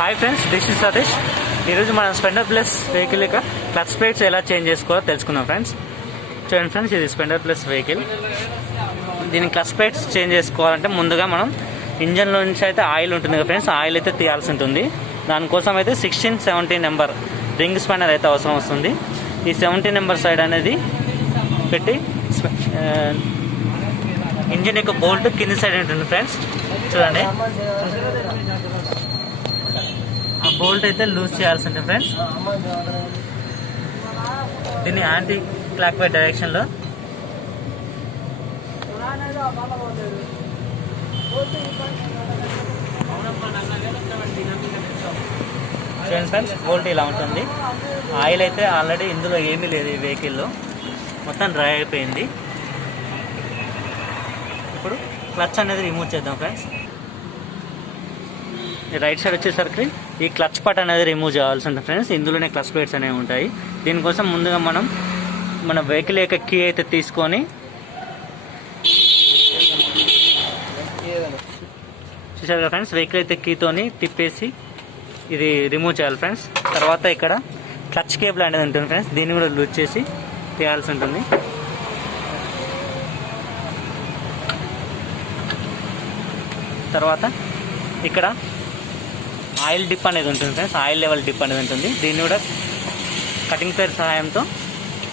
Hi friends, this is Satish. ఈరోజు మనం స్పెండర్ plus vehicle యొక్క క్లచ్ ప్లేట్స్ ఎలా చేంజ్ చేసుకోవాలో తెలుసుకుందాం ఫ్రెండ్స్. చూడండి ఫ్రెండ్స్, ఇది స్పెండర్ ప్లస్ వెహికల్. దీని క్లచ్ ప్లేట్స్ చేంజ్ చేసుకోవాలంటే ముందుగా మనం ఇంజన్లో నుంచి అయితే ఆయిల్ ఉంటుంది కదా ఫ్రెండ్స్, ఆయిల్ అయితే తీయాల్సి ఉంటుంది. దానికోసం అయితే 16-17 నెంబర్ రింగ్ స్పానర్ అయితే అవసరం వస్తుంది. ఈ 17 నెంబర్ సైడ్ అనేది పెట్టి ఇంజిన్ యొక్క బోల్ట్ కింది సైడ్ ఉంటుంది ఫ్రెండ్స్. చూడండి, ఆ బోల్ట్ అయితే లూజ్ చేయాల్సి ఉంటుంది ఫ్రెండ్స్. దీన్ని యాంటీ క్లాక్ వైజ్ డైరెక్షన్లో చూడండి ఫ్రెండ్స్, బోల్ట్ ఇలా ఉంటుంది. ఆయిల్ అయితే ఆల్రెడీ ఇందులో ఏమీ లేదు, ఈ వెహికల్లో మొత్తం డ్రై అయిపోయింది. ఇప్పుడు క్లచ్ అనేది రిమూవ్ చేద్దాం ఫ్రెండ్స్. రైట్ సైడ్ వచ్చేసరికి ఈ క్లచ్ పార్ట్ అనేది రిమూవ్ చేయాల్సి ఉంటుంది ఫ్రెండ్స్. ఇందులోనే క్లచ్ ప్లేట్స్ అనేవి ఉంటాయి. దీనికోసం ముందుగా మనం మన వెహికల్ యొక్క కీ అయితే తీసుకొని చూసారు కదా ఫ్రెండ్స్, వెహికల్ అయితే కీతోని తిప్పేసి ఇది రిమూవ్ చేయాలి ఫ్రెండ్స్. తర్వాత ఇక్కడ క్లచ్ కేబుల్ అనేది ఉంటుంది ఫ్రెండ్స్, దీన్ని కూడా లూజ్ చేసి తీయాల్సి ఉంటుంది. తర్వాత ఇక్కడ ఆయిల్ డిప్ అనేది ఉంటుంది ఫ్రెండ్స్, ఆయిల్ లెవెల్ డిప్ అనేది ఉంటుంది. దీన్ని కూడా కటింగ్ ప్లేట్ సహాయంతో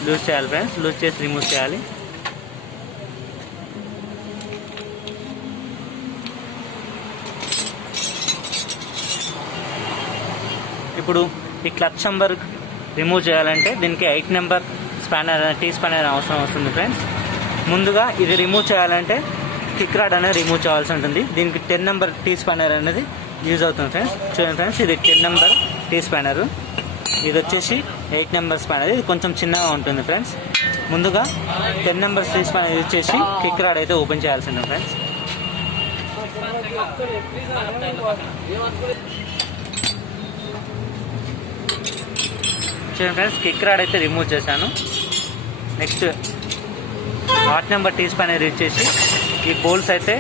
లూజ్ చేయాలి ఫ్రెండ్స్, లూజ్ చేసి రిమూవ్ చేయాలి. ఇప్పుడు ఈ క్లచ్ నంబర్ రిమూవ్ చేయాలంటే దీనికి 8 నెంబర్ స్పానర్ టీ స్పానర్ అవసరం వస్తుంది ఫ్రెండ్స్. ముందుగా ఇది రిమూవ్ చేయాలంటే కిక్ రాడ్ అనేది రిమూవ్ చేయాల్సి ఉంటుంది. దీనికి 10 నెంబర్ టీ స్పానర్ అనేది యూజ్ అవుతుంది ఫ్రెండ్స్. చూడండి ఫ్రెండ్స్, ఇది 10 నెంబర్ టీ స్పానర్, ఇది వచ్చేసి 8 నెంబర్ స్పానర్. ఇది కొంచెం చిన్నగా ఉంటుంది ఫ్రెండ్స్. ముందుగా 10 నెంబర్ టీ స్పానర్ యూజ్ చేసి కిక్ రాడ్ అయితే ఓపెన్ చేయాల్సి ఉంటుంది ఫ్రెండ్స్. చూడండి ఫ్రెండ్స్, కిక్ రాడ్ అయితే రిమూవ్ చేశాను. Next 8 number T spanner use చేసి ఈ బోల్స్ అయితే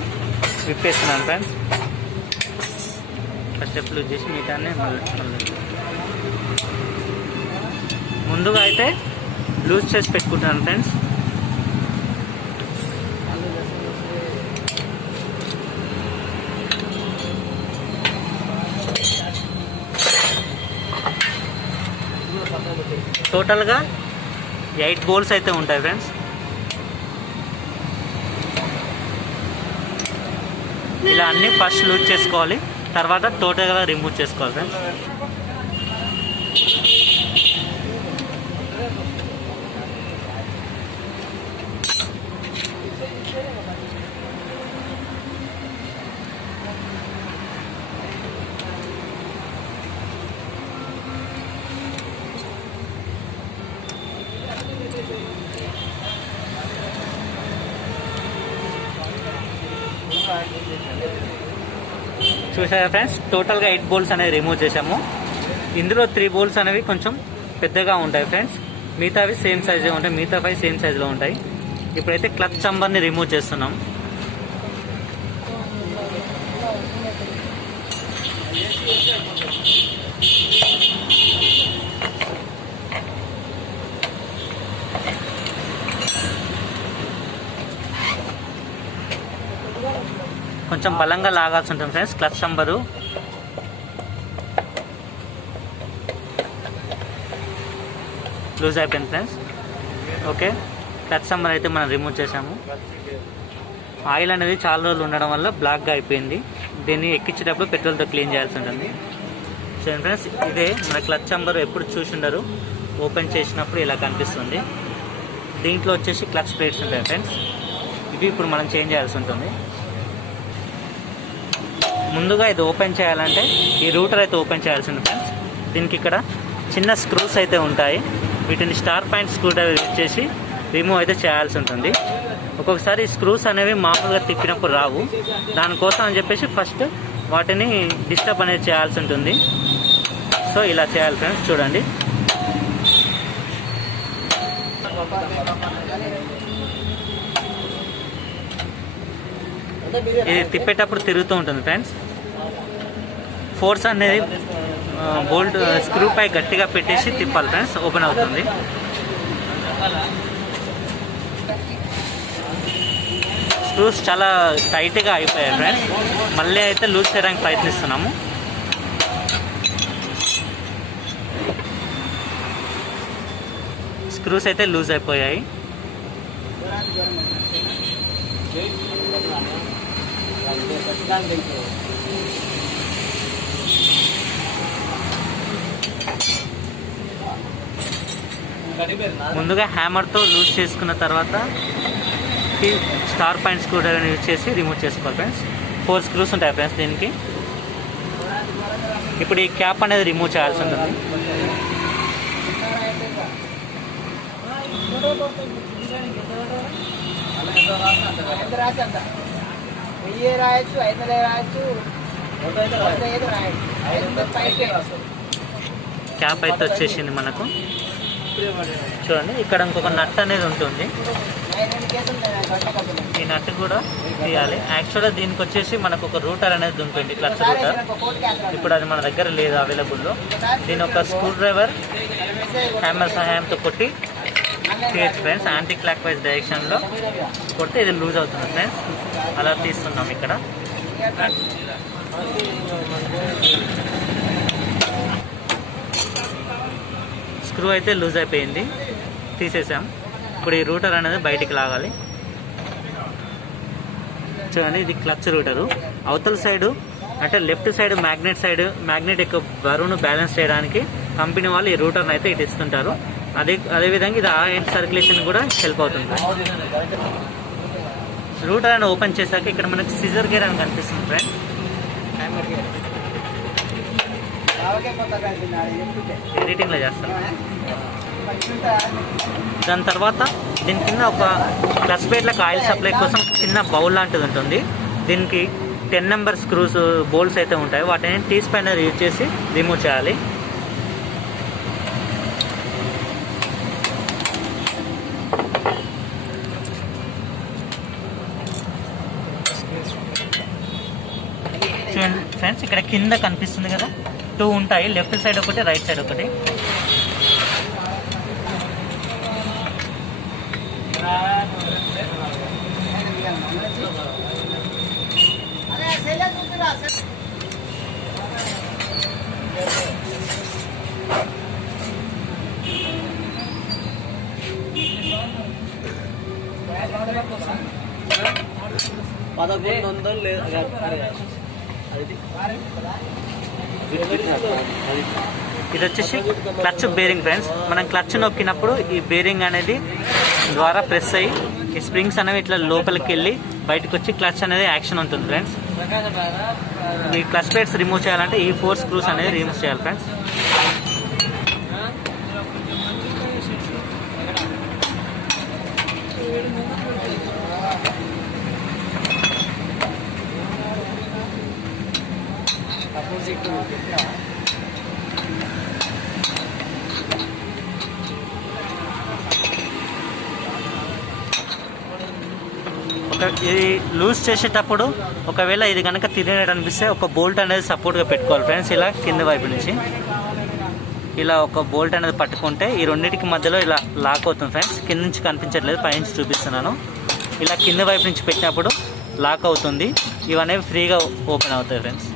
విప్పేస్తున్నాను ఫ్రెండ్స్. ఫస్ట్ స్టెప్ లూజ్ చేసి మిగతాన్ని ముందుగా అయితే లూజ్ చేసి పెట్టుకుంటున్నాను ఫ్రెండ్స్. టోటల్గా 8 బోల్స్ అయితే ఉంటాయి ఫ్రెండ్స్. ఇలా అన్నీ ఫస్ట్ లూజ్ చేసుకోవాలి, తర్వాత టోటల్గా రిమూవ్ చేసుకోవాలి ఫ్రెండ్స్. చూసారా ఫ్రెండ్స్, టోటల్గా 8 బోల్స్ అనేవి రిమూవ్ చేసాము. ఇందులో 3 బోల్స్ అనేవి కొంచెం పెద్దగా ఉంటాయి ఫ్రెండ్స్, మిగతావి సేమ్ సైజే ఉంటాయి, మిగతా 5 సేమ్ సైజులో ఉంటాయి. ఇప్పుడైతే క్లచ్ నంబర్ని రిమూవ్ చేస్తున్నాం. కొంచెం బలంగా లాగాల్సి ఉంటుంది ఫ్రెండ్స్. క్లచ్ నంబరు లూజ్ అయిపోయింది ఫ్రెండ్స్. ఓకే, క్లచ్ నంబర్ అయితే మనం రిమూవ్ చేసాము. ఆయిల్ అనేది చాలా రోజులు ఉండడం వల్ల బ్లాక్గా అయిపోయింది. దీన్ని ఎక్కించేటప్పుడు పెట్రోల్తో క్లీన్ చేయాల్సి ఉంటుంది. చూడండి ఫ్రెండ్స్, ఇదే మన క్లచ్ నంబర్ ఎప్పుడు చూసిండరు, ఓపెన్ చేసినప్పుడు ఇలా కనిపిస్తుంది. దీంట్లో వచ్చేసి క్లచ్ ప్లేట్స్ ఉంటాయి ఫ్రెండ్స్, ఇవి ఇప్పుడు మనం చేంజ్ చేయాల్సి ఉంటుంది. ముందుగా ఇది ఓపెన్ చేయాలంటే ఈ రూటర్ అయితే ఓపెన్ చేయాల్సి ఉంటుంది ఫ్రెండ్స్. దీనికి ఇక్కడ చిన్న స్క్రూస్ అయితే ఉంటాయి, వీటిని star point screw driver use చేసి రిమూవ్ అయితే చేయాల్సి ఉంటుంది. ఒక్కొక్కసారి స్క్రూస్ అనేవి మామూలుగా తిప్పినప్పుడు రావు, దానికోసం అని చెప్పేసి ఫస్ట్ వాటిని డిస్టర్బ్ అనేది చేయాల్సి ఉంటుంది. సో ఇలా చేయాలి ఫ్రెండ్స్. చూడండి, ఇది తిప్పేటప్పుడు తిరుగుతూ ఉంటుంది ఫ్రెండ్స్. ఫోర్స్ అనేది బోల్ట్ స్క్రూ పై గట్టిగా పెట్టేసి తిప్పాలి ఫ్రెండ్స్, ఓపెన్ అవుతుంది. స్క్రూస్ చాలా టైట్గా అయిపోయాయి ఫ్రెండ్స్. మళ్ళీ అయితే లూజ్ చేయడానికి ప్రయత్నిస్తున్నాము. స్క్రూస్ అయితే లూజ్ అయిపోయాయి. ముందుగా హ్యామర్తో లూజ్ చేసుకున్న తర్వాత స్టార్ పాయింట్ స్క్రూ డ్రైవర్ని యూజ్ చేసి రిమూవ్ చేసుకోవాలి ఫ్రెండ్స్. 4 స్క్రూస్ ఉంటాయి ఫ్రెండ్స్ దీనికి. ఇప్పుడు ఈ క్యాప్ అనేది రిమూవ్ చేయాల్సి ఉంటుంది. క్యాప్ అయితే వచ్చేసింది మనకు. చూడండి, ఇక్కడ ఇంకొక నట్ అనేది ఉంటుంది. ఈ నట్ కూడా తీయాలి. యాక్చువల్గా దీనికి వచ్చేసి మనకు ఒక రూటర్ అనేది ఉంటుంది, క్లచ్ రూటర్. ఇప్పుడు అది మన దగ్గర లేదు అవైలబుల్లో. దీని ఒక స్క్రూ డ్రైవర్ హ్యామర్ సహాయంతో కొట్టి తీయచ్చు ఫ్రెండ్స్. యాంటీ క్లాక్ వైజ్ డైరెక్షన్లో కొడితే ఇది లూజ్ అవుతుంది ఫ్రెండ్స్. అలా తీస్తున్నాం ఇక్కడ. స్క్రూ అయితే లూజ్ అయిపోయింది, తీసేసాం. ఇప్పుడు ఈ రూటర్ అనేది బయటికి లాగాలి. చూడండి, ఇది క్లచ్ రూటరు. అవతల సైడు అంటే లెఫ్ట్ సైడ్ మ్యాగ్నెట్ యొక్క బరువును బ్యాలెన్స్ చేయడానికి కంపెనీ వాళ్ళు ఈ రూటర్ని అయితే ఇటు ఇస్తుంటారు. అదేవిధంగా ఇది ఆ ఎండ్ సర్క్యులేషన్ కూడా హెల్ప్ అవుతుంది. రూటర్ అని ఓపెన్ చేశాక ఇక్కడ మనకి సిజర్ గేర్ అని కనిపిస్తుంది ఫ్రెండ్. ఎడిటింగ్లో చేస్తాను. దాని తర్వాత దీని కింద ఒక క్లచ్ ప్లేట్లకు ఆయిల్ సప్లై కోసం చిన్న బౌల్ లాంటిది ఉంటుంది. దీనికి 10 నెంబర్ స్క్రూస్ బోల్ట్స్ అయితే ఉంటాయి. వాటిని టీ స్పైనర్ యూజ్ చేసి రిమూవ్ చేయాలి. చూడండి ఫ్రెండ్స్, ఇక్కడ కింద కనిపిస్తుంది కదా, 2 ఉంటాయి. లెఫ్ట్ సైడ్ ఒకటి, రైట్ సైడ్ ఒకటి. ఇది వచ్చేసి క్లచ్ బేరింగ్ ఫ్రెండ్స్. మనం క్లచ్ నొక్కినప్పుడు ఈ బేరింగ్ అనేది ద్వారా ప్రెస్ అయ్యి ఈ స్ప్రింగ్స్ అనేవి ఇట్లా లోపలికి వెళ్ళి బయటకు వచ్చి క్లచ్ అనేది యాక్షన్ ఉంటుంది ఫ్రెండ్స్. ఈ క్లచ్ ప్లేట్స్ రిమూవ్ చేయాలంటే ఈ 4 స్క్రూస్ అనేది రిమూవ్ చేయాలి ఫ్రెండ్స్. ఇది లూజ్ చేసేటప్పుడు ఒకవేళ ఇది కనుక తిరిగినట్టు అనిపిస్తే ఒక బోల్ట్ అనేది సపోర్ట్గా పెట్టుకోవాలి ఫ్రెండ్స్. ఇలా కింద వైపు నుంచి ఇలా ఒక బోల్ట్ అనేది పట్టుకుంటే ఈ రెండింటికి మధ్యలో ఇలా లాక్ అవుతుంది ఫ్రెండ్స్. కింద నుంచి కనిపించట్లేదు, పైనుంచి చూపిస్తున్నాను. ఇలా కింద వైపు నుంచి పెట్టినప్పుడు లాక్ అవుతుంది. ఇవనేవి ఫ్రీగా ఓపెన్ అవుతాయి ఫ్రెండ్స్.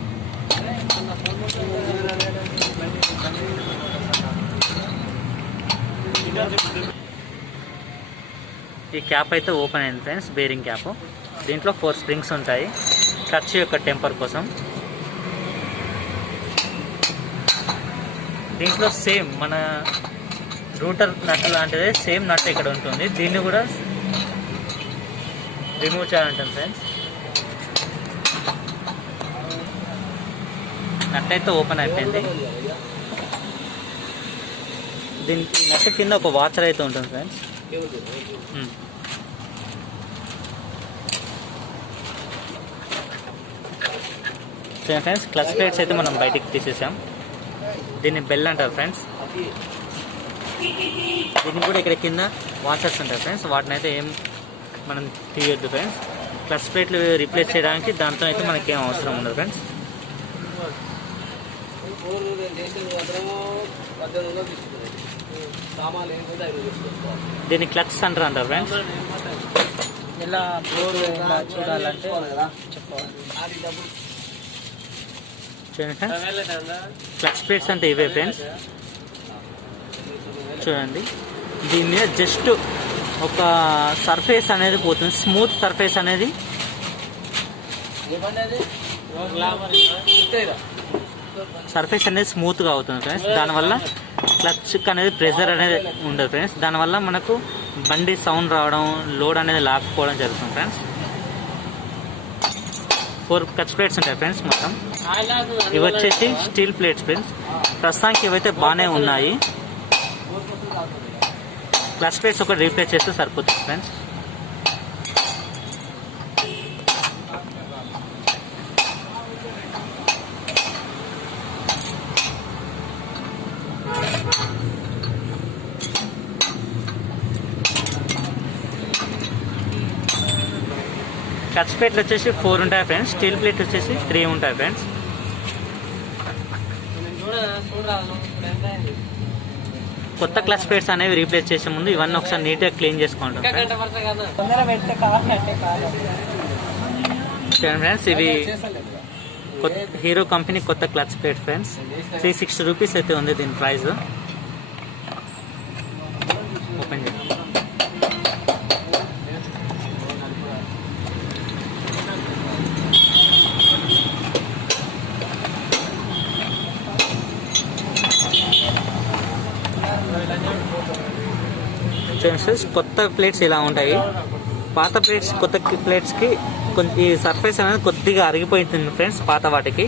ఈ క్యాప్ అయితే ఓపెన్ అయింది ఫ్రెండ్స్, బేరింగ్ క్యాప్. దీంట్లో 4 స్ప్రింగ్స్ ఉంటాయి క్లచ్ యొక్క టెంపర్ కోసం. దీంట్లో సేమ్ మన రూటర్ నట్ లాంటిదే సేమ్ నట్ ఇక్కడ ఉంటుంది. దీన్ని కూడా రిమూవ్ చేయాలంటాం ఫ్రెండ్స్. నట్ అయితే ఓపెన్ అయిపోయింది. దీనికి నట్ కింద ఒక వాచర్ అయితే ఉంటుంది ఫ్రెండ్స్. ఫ్రెండ్స్, క్లచ్ ప్లేట్స్ అయితే మనం బయటికి తీసేసాం. దీన్ని బెల్ అంటారు ఫ్రెండ్స్. దీన్ని కూడా ఇక్కడ కింద వాచర్స్ ఉంటాయి ఫ్రెండ్స్. వాటిని అయితే ఏం మనం తీయొద్దు ఫ్రెండ్స్. క్లచ్ ప్లేట్లు రీప్లేస్ చేయడానికి దాంతో అయితే మనకి ఏం అవసరం ఉండదు ఫ్రెండ్స్. దీన్ని క్లచ్ సెంటర్ అంటారు ఫ్రెండ్స్. ఇలా బోర్ ఇలా చూడాలంటే చెప్పాలి. చూడండి ఫ్రెండ్స్, క్లచ్ ప్లేట్స్ అంటే ఇవే ఫ్రెండ్స్. చూడండి, దీని మీద జస్ట్ ఒక సర్ఫేస్ అనేది పోతుంది, స్మూత్ సర్ఫేస్ అనేది. సర్ఫేస్ అనేది స్మూత్గా అవుతుంది ఫ్రెండ్స్. దానివల్ల క్లచ్ అనేది ప్రెషర్ అనేది ఉండదు ఫ్రెండ్స్. దానివల్ల మనకు బండి సౌండ్ రావడం, లోడ్ అనేది లాక్కుపోవడం జరుగుతుంది ఫ్రెండ్స్. 4 క్లచ్ ప్లేట్స్ ఉంటాయి ఫ్రెండ్స్ మొత్తం. ఇవి వచ్చేసి స్టీల్ ప్లేట్స్ ఫ్రెండ్స్. ప్రస్తుతానికి ఇవైతే బాగానే ఉన్నాయి. క్లచ్ ప్లేట్స్ ఒకటి రీప్లేస్ చేస్తే సరిపోతుంది ఫ్రెండ్స్. క్లచ్ ప్లేట్లు వచ్చేసి 4 ఉంటాయి ఫ్రెండ్స్. స్టీల్ ప్లేట్ వచ్చేసి 3 ఉంటాయి ఫ్రెండ్స్. కొత్త క్లచ్ ప్లేట్స్ అనేవి రీప్లేస్ చేసే ముందు ఇవన్నీ ఒకసారి నీట్గా క్లీన్ చేసుకుంటాం ఫ్రెండ్స్. ఇవి హీరో కంపెనీ కొత్త క్లచ్ ప్లేట్ ఫ్రెండ్స్. 360 రూపీస్ అయితే ఉంది దీని ప్రైస్. ఓపెన్ చేయండి. చూడండి, కొత్త ప్లేట్స్ ఇలా ఉంటాయి. పాత ప్లేట్స్ కొత్త ప్లేట్స్కి ఈ సర్ఫేస్ అనేది కొద్దిగా అరిగిపోతుంది ఫ్రెండ్స్ పాత వాటికి.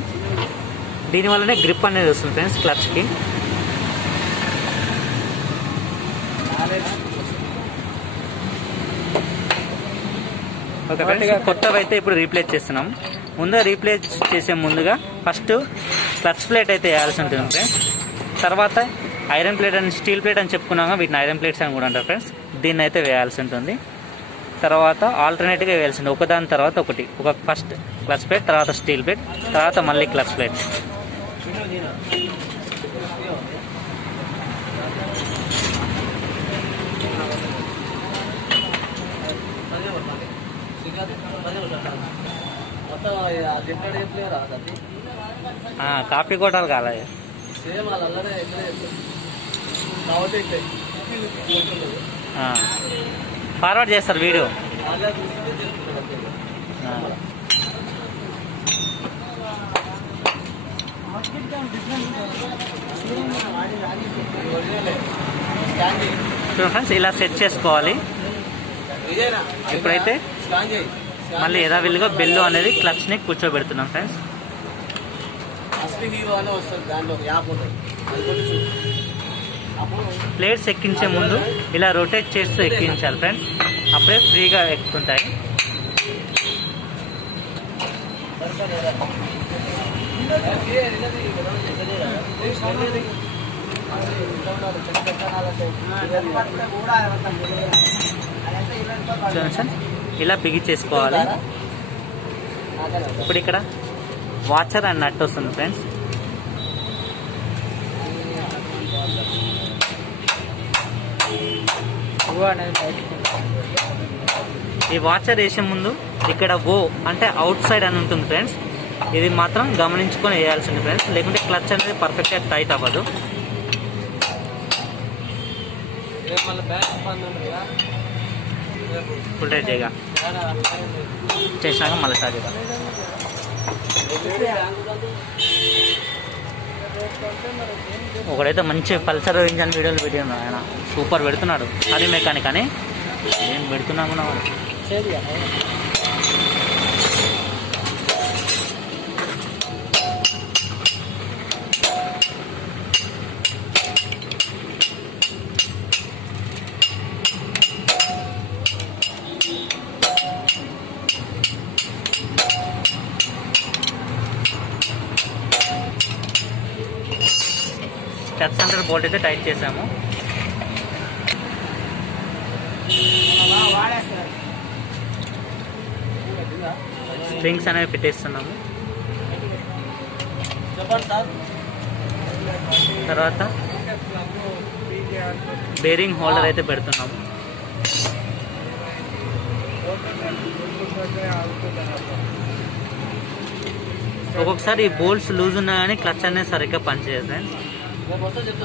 దీనివల్లనే గ్రిప్ అనేది వస్తుంది ఫ్రెండ్స్ క్లచ్కి. ఓకే ఫ్రెండ్స్, కొత్తవి అయితే ఇప్పుడు రీప్లేస్ చేస్తున్నాం. ముందుగా రీప్లేస్ చేసే ముందుగా ఫస్ట్ క్లచ్ ప్లేట్ అయితే వేయాల్సి ఉంటుంది ఫ్రెండ్స్. తర్వాత ఐరన్ ప్లేట్ అని, స్టీల్ ప్లేట్ అని చెప్పుకున్నాక వీటిని ఐరన్ ప్లేట్స్ అని కూడా అంటారు ఫ్రెండ్స్. దీన్ని అయితే వేయాల్సి ఉంటుంది. తర్వాత ఆల్టర్నేట్గా వేయాల్సి ఉంటుంది, ఒకదాని తర్వాత ఒకటి. ఒక ఫస్ట్ క్లచ్ ప్లేట్, తర్వాత స్టీల్ ప్లేట్, తర్వాత మళ్ళీ క్లచ్ ప్లేట్. కాపీ కొట్టాలి కాలేదు. ఫార్వర్డ్ చేస్తారు వీడియో. ఫ్రెండ్స్ ఇలా సెట్ చేసుకోవాలి. ఇప్పుడైతే మళ్ళీ యథావిధిగా బెల్లు అనేది క్లచ్ని కూర్చోబెడుతున్నాం ఫ్రెండ్స్. ప్లేట్స్ ఎక్కించే ముందు ఇలా రొటేట్ చేస్తూ ఎక్కించాలి ఫ్రెండ్స్, అప్పుడే ఫ్రీగా ఎక్కుతుంటాయి. ఇలా బిగించేసుకోవాలి. ఇప్పుడు ఇక్కడ వాచర్ అండ్ నట్ వస్తుంది ఫ్రెండ్స్. ఈ వాచర్ వేసే ముందు ఇక్కడ ఓ అంటే అవుట్ సైడ్ అని ఉంటుంది ఫ్రెండ్స్. ఇది మాత్రం గమనించుకొని వేయాల్సింది ఫ్రెండ్స్, లేకుంటే క్లచ్ అనేది పర్ఫెక్ట్గా టైట్ అవ్వదు. ఫుల్ టైట్ చేయగా చేసినాక మళ్ళీ స్టార్ట్ చేద్దాం. ఒకడైతే మంచి పల్సర్ ఇంజన్ వీడియో ఆయన సూపర్ పెడుతున్నాడు. అది మెకానిక్ అని ఏం పెడుతున్నాము. క్లచ్ సెంటర్ బోల్ట్ అయితే టైట్ చేసాము. స్ప్రింగ్స్ అనేవి పెట్టేస్తున్నాము. తర్వాత బేరింగ్ హోల్డర్ అయితే పెడుతున్నాము. ఒక్కొక్కసారి ఈ బోల్ట్స్ లూజ్ ఉన్నా కానీ క్లచ్ అనేది సరిగ్గా పనిచేయదు ఫ్రెండ్స్.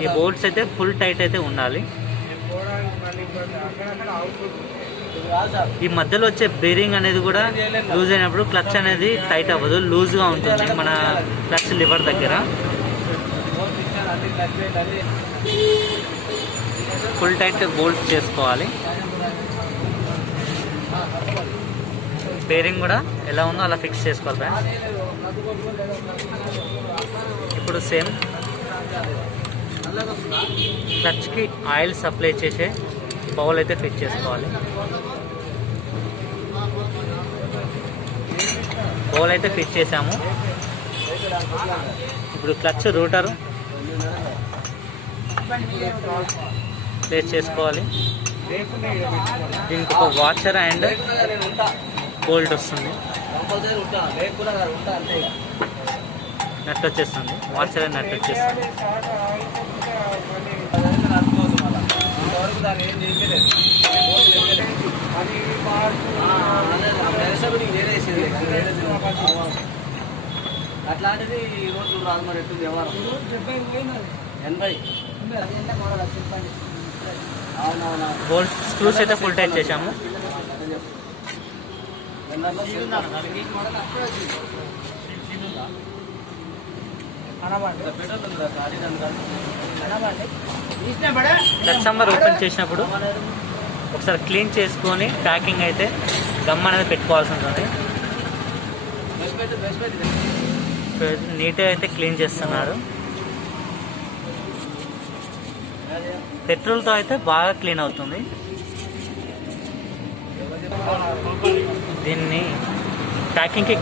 ఈ బోల్ట్స్ అయితే ఫుల్ టైట్ అయితే ఉండాలి. ఈ మధ్యలో వచ్చే బేరింగ్ అనేది కూడా లూజ్ అయినప్పుడు క్లచ్ అనేది టైట్ అవ్వదు, లూజ్గా ఉంటుంది మన క్లచ్ లివర్ దగ్గర. ఫుల్ టైట్ బోల్ట్ చేసుకోవాలి. బేరింగ్ కూడా ఎలా ఉందో అలా ఫిక్స్ చేసుకోవాలి ఫ్రెండ్స్. ఇప్పుడు సేమ్ క్లచ్కి ఆయిల్ సప్లై చేసే బౌల్ అయితే ఫిట్ చేసుకోవాలి. బౌల్ అయితే ఫిట్ చేసాము. ఇప్పుడు క్లచ్ రూటర్ ప్లేస్ చేసుకోవాలి. దీనికి ఒక వాషర్ అండ్ బోల్ట్ వస్తుంది, నట్ వచ్చేస్తుంది. వాషర్ అండ్ నట్ వచ్చేస్తుంది. అట్లాంటిది ఈరోజు రాదు మరి ఎట్టు వ్యవహారం 80. అవునవునా బోల్ట్ స్క్రూస్ అయితే ఫుల్ టైట్ చేసాము. క్లచ్ నంబర్ ఓపెన్ చేసినప్పుడు ఒకసారి క్లీన్ చేసుకొని ప్యాకింగ్ అయితే గమ్ అనేది పెట్టుకోవాల్సి ఉంటుంది. నీట్గా అయితే క్లీన్ చేస్తున్నారు. పెట్రోల్తో అయితే బాగా క్లీన్ అవుతుంది. దీన్ని ప్యాకింగ్కి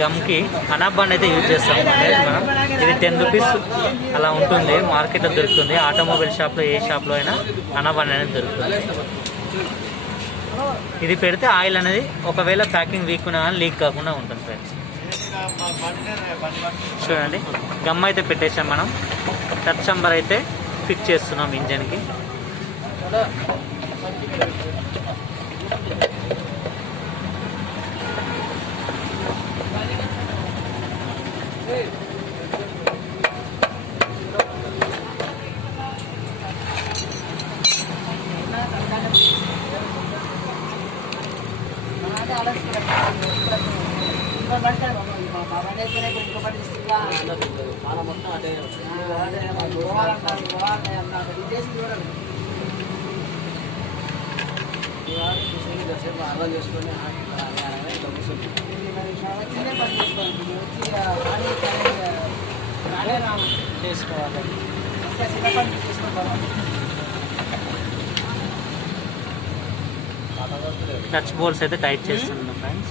గమ్కి అనాబాండ్ అయితే యూజ్ చేస్తాము. అనేది మనం ఇది 10 రూపీస్ అలా ఉంటుంది, మార్కెట్లో దొరుకుతుంది. ఆటోమొబైల్ షాప్లో ఏ షాప్లో అయినా అనాబాండ్ అనేది దొరుకుతుంది. ఇది పెడితే ఆయిల్ అనేది ఒకవేళ ప్యాకింగ్ వీక్ ఉన్నా కానీ లీక్ కాకుండా ఉంటుంది ఫ్రెండ్స్. చూడండి గమ్ అయితే పెట్టేసాం మనం. టచ్ నంబర్ అయితే ఫిట్ చేస్తున్నాం ఇంజన్కి. అర్థం చేసుకొని చేసుకోవాలి. టచ్ బోల్ట్స్ అయితే టైట్ చేస్తున్నాం ఫ్రెండ్స్.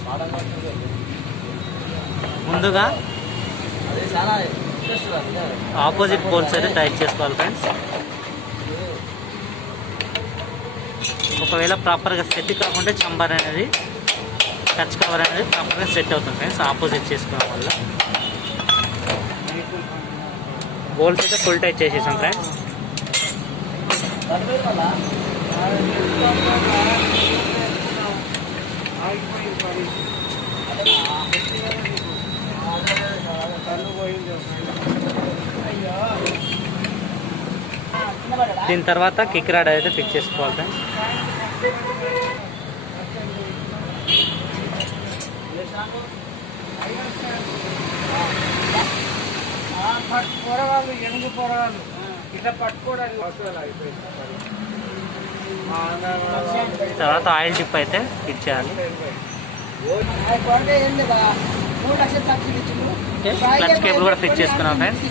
ముందుగా ఆపోజిట్ బోల్ట్స్ అయితే టైట్ చేసుకోవాలి ఫ్రెండ్స్. ఒకవేళ ప్రాపర్గా సెట్ కాకుండా చంబర్ అనేది టచ్ కవర్ అనేది ప్రాపర్గా సెట్ అవుతుంది ఫ్రెండ్స్ ఆపోజిట్ చేసుకోవడం వల్ల. బోల్ట్స్ అయితే ఫుల్ టైట్ చేసేసాం ఫ్రెండ్స్. దీని తర్వాత కిక్ రాడ్ అయితే ఫిక్స్ చేసుకోవాలి ఫ్రెండ్స్. పొరగాళ్ళు ఎనుగు పొరగాళ్ళు ఇట్లా పట్టుకోవడానికి అవసరం అయిపోయింది. తర్వాత ఆయిల్ టిప్ అయితే ఫిట్ చేయాలి. క్లచ్ కేబుల్ కూడా ఫిట్ చేసుకున్నాం ఫ్రెండ్స్.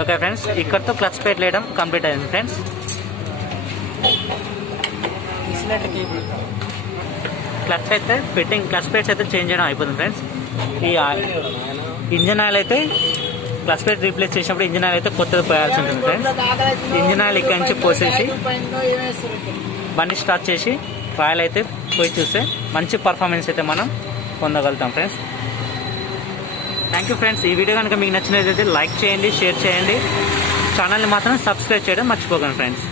ఓకే ఫ్రెండ్స్, ఇక్కడతో క్లచ్ ప్లేట్ వేయడం కంప్లీట్ అయింది ఫ్రెండ్స్. క్లచ్ అయితే ఫిట్టింగ్ క్లచ్ ప్లేట్స్ అయితే చేంజ్ చేయడం అయిపోతుంది ఫ్రెండ్స్. ఈ ఇంజన్ ఆయిల్ అయితే క్లచ్ ప్లేట్ రీప్లేస్ చేసినప్పుడు ఇంజన్ ఆయిల్ అయితే కొత్తది పోయాల్సి ఉంటుంది ఫ్రెండ్స్. ఇంజన్ ఆయిల్ ఇక్కడి నుంచి పోసేసి బండి స్టార్ట్ చేసి ఆయిల్ అయితే పోయి చూస్తే మంచి పర్ఫార్మెన్స్ అయితే మనం పొందగలుగుతాం ఫ్రెండ్స్. Thank you friends. ఈ వీడియో కనుక మీకు నచ్చినట్లయితే లైక్ చేయండి, షేర్ చేయండి, ఛానల్ని మాత్రం సబ్స్క్రైబ్ చేయడం మర్చిపోకండి ఫ్రెండ్స్.